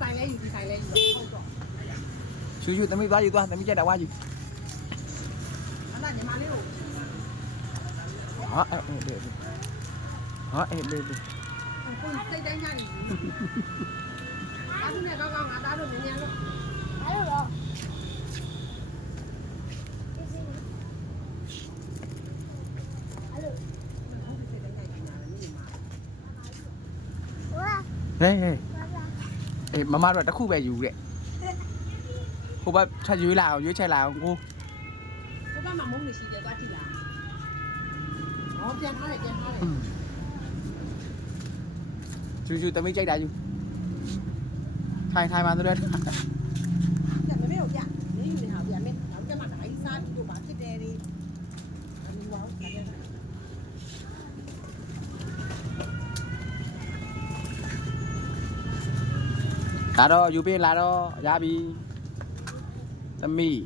ဆိုင်လဲယူဒီဆိုင်လဲယူဟုတ်တော့ ရှူသမီးသွားယူသွားသမီးကြိုက်တာဝါယူ အဲ့ဒါညီမလေးကို ဟာအဲ့လေဟာအဲ့လေ ကိုစိတ်တိုင်းညနေအားလုံးနဲ့ကောင်းကောင်းငါသားတို့မြန်မြန်လို့ အဲ့လိုတော့အဲ့လိုဝါ ဟဲ့အေးမမတို့တစ်ခုပဲယူတဲ့ဟိုဘချက်ရွေးလာအောင်ရွေးချက်လာအောင်ကို ဘုရားမမုန်းနေရှိတယ်သွားကြည့်လားဟောပြန်ထားတယ်ပြန်ထားတယ် ရှူသမီးကြိုက်တာယူထိုင်မှာတို့လည်း ကျမမေကိုပြနေယူနေတာပြန်မယ်နောက်ကျမှနိုင်စားပြီးတော့ဗာဖြစ်တယ်လေလူဝေါ့တယ် လာတော့ယူပေးလာတော့ရပြီသမီး